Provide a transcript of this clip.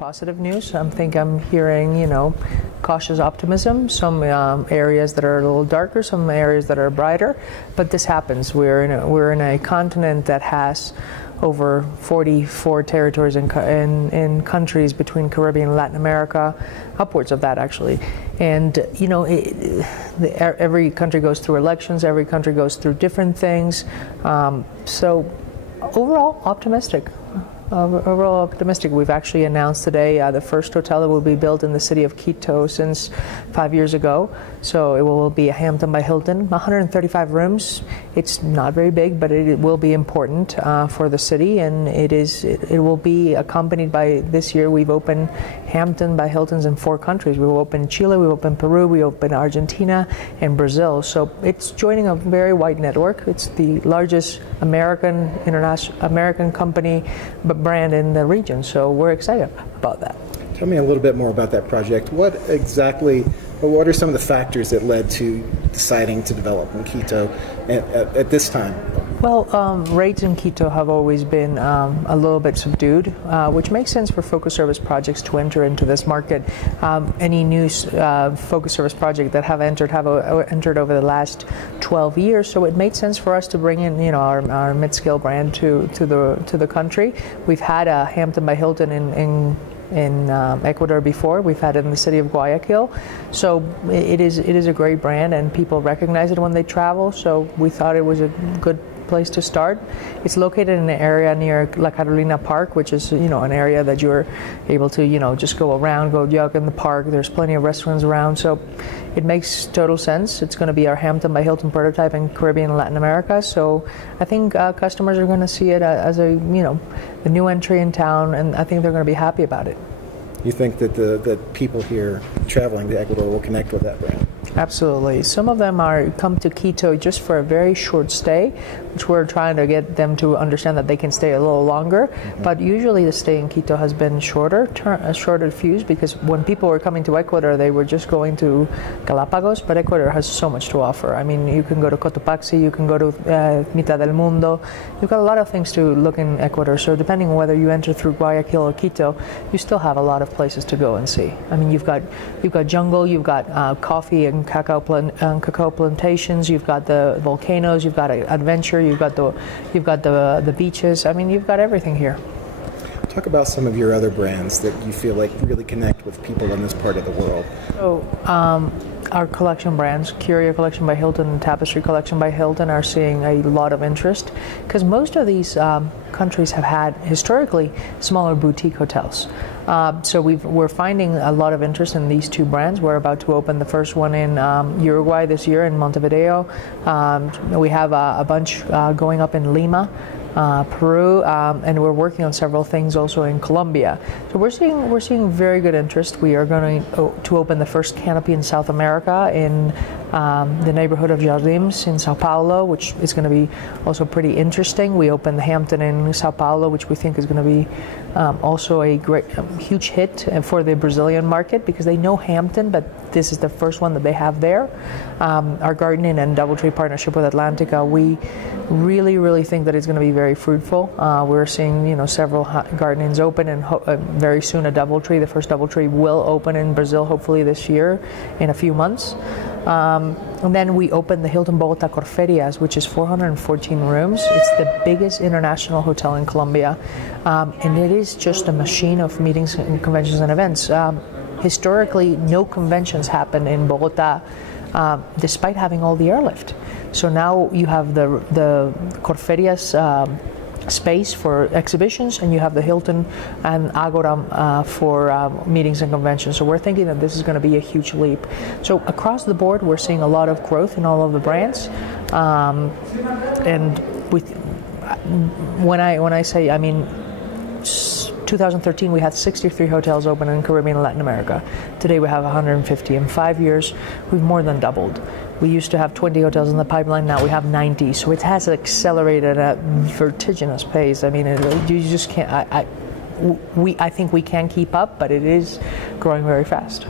positive news. I think I'm hearing, cautious optimism. Some areas that are a little darker, some areas that are brighter. But this happens. We're in a continent that has over 44 territories in countries between Caribbean and Latin America, upwards of that actually. And every country goes through elections, every country goes through different things. So overall optimistic. We've actually announced today the first hotel that will be built in the city of Quito since 5 years ago. So it will be a Hampton by Hilton, 135 rooms. It's not very big, but it will be important for the city, and it will be accompanied by, this year we've opened Hampton by Hiltons in 4 countries. We will open Chile, we open Peru, we open Argentina, and Brazil. So it's joining a very wide network. It's the largest American company brand in the region, so we're excited about that. Tell me a little bit more about that project. What are some of the factors that led to deciding to develop in Quito at this time? Well, rates in Quito have always been a little bit subdued, which makes sense for focus service projects to enter into this market. Any new focus service project that have entered over the last 12 years, so it made sense for us to bring in, our mid-scale brand to the country. We've had a Hampton by Hilton in Ecuador before. We've had it in the city of Guayaquil. So it is a great brand, and people recognize it when they travel. So we thought it was a good place to start. It's located in an area near La Carolina Park, which is an area that you're able to just go around, go jog in the park. There's plenty of restaurants around, so it makes total sense. It's going to be our Hampton by Hilton prototype in Caribbean and Latin America. So I think customers are going to see it as a new entry in town, and I think they're going to be happy about it. You think that the people here traveling to Ecuador will connect with that brand? Absolutely. Some of them come to Quito just for a very short stay, which we're trying to get them to understand that they can stay a little longer. Mm-hmm. But usually the stay in Quito has been shorter fuse, because when people were coming to Ecuador, they were just going to Galapagos, but Ecuador has so much to offer. I mean, you can go to Cotopaxi, you can go to Mitad del Mundo. You've got a lot of things to look in Ecuador. So depending on whether you enter through Guayaquil or Quito, you still have a lot of places to go and see. I mean, you've got jungle, you've got coffee and cacao plantations, you've got the volcanoes, you've got adventure, you've got the beaches. I mean, you've got everything here. Talk about some of your other brands that you feel like really connect with people in this part of the world. So, our collection brands, Curio Collection by Hilton and Tapestry Collection by Hilton, are seeing a lot of interest, because most of these countries have had historically smaller boutique hotels. So we're finding a lot of interest in these 2 brands. We're about to open the first one in Uruguay this year, in Montevideo. We have a bunch going up in Lima, Peru, and we're working on several things also in Colombia. So we're seeing very good interest. We are going to open the first canopy in South America in the neighborhood of Jardins in Sao Paulo, which is going to be also pretty interesting. We opened the Hampton in Sao Paulo, which we think is going to be also a great, huge hit for the Brazilian market, because they know Hampton, but this is the first one that they have there. Our gardening and DoubleTree partnership with Atlantica, we really think that it's going to be very fruitful. We're seeing several gardenings open, and very soon a DoubleTree. The first DoubleTree will open in Brazil, hopefully this year, in a few months. And then we opened the Hilton Bogota Corferias, which is 414 rooms. It's the biggest international hotel in Colombia, and it is just a machine of meetings and conventions and events. Historically, no conventions happen in Bogota, despite having all the airlift. So now you have the Corferias space for exhibitions, and you have the Hilton and Agora for meetings and conventions. So we're thinking that this is going to be a huge leap. So across the board, we're seeing a lot of growth in all of the brands. And when I say, I mean, 2013 we had 63 hotels open in Caribbean and Latin America. Today we have 150. In 5 years, we've more than doubled. We used to have 20 hotels in the pipeline, now we have 90. So it has accelerated at a vertiginous pace. I mean, you just can't, I think we can keep up, but it is growing very fast.